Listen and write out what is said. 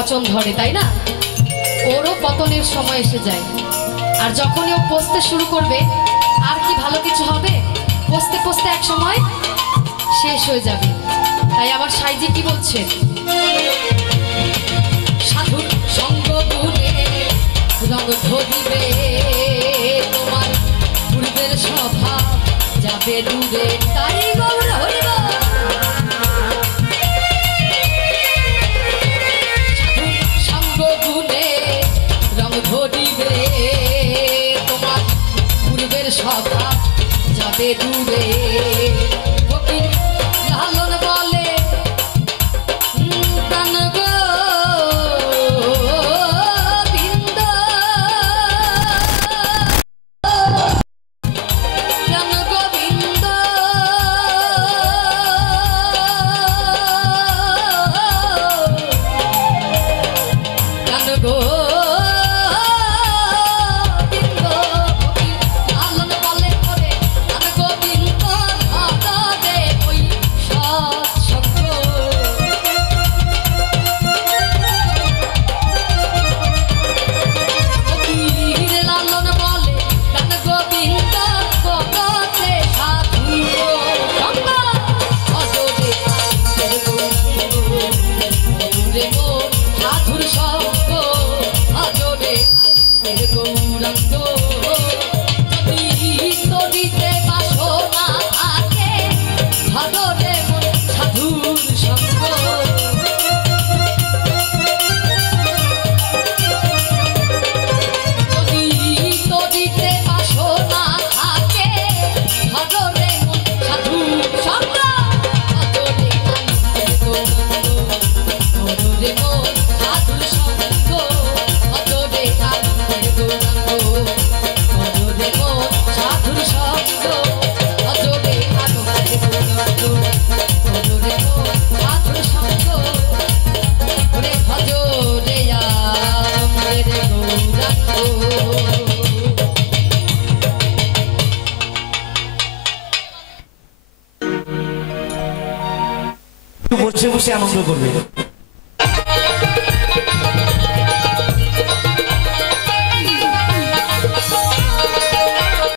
পচন ধরে, তাই না? ওরও পতনের সময় এসে যায়। আর যখনই ও পচতে শুরু করবে, আর কি ভালো কিছু হবে? পচতে পচতে এক সময় শেষ হয়ে যাবে। তাই আমার সাইজি কি বলছেন? সাধুর সঙ্গ গুণে রঙ ধরিবে, তোমার পূর্বের সভা যাবে দূরে। তাই গৌর হরিব। সাধুর সঙ্গ গুণে রঙ ধরিবে, তোমার পূর্বের সভা যাবে দূরে। লালন বলে প্রাণ গোবিন্দ, প্রাণ গোবিন্দ, প্রাণ গোবিন্দ। লালন বলে করে প্রাণ গোবিন্দ, ধরে ওই সৎসঙ্গ। ফকির লালন বলে প্রাণ গোবিন্দ, ভগতে সাধু সঙ্গ। অজরে রে মন সাধুর সঙ্গ, অজরে গৌরাঙ্গ। যদি তরিতে বাসনা থাকে, ভজরে মন সাধুর সঙ্গ। যদি তরিতে বাসনা থাকে, ভজরে মন সাধুর সঙ্গ। অজরে গৌরাঙ্গ, অজরে মন সাধুর সঙ্গ। অজরে গৌরাঙ্গ, অজরে মন সাধুর সঙ্গ। অজরে গৌরাঙ্গ, অজরে মন সাধুর সঙ্গ। ওরে ভজরে আমার গৌরাঙ্গ। বসে বসে আনন্দ করবে।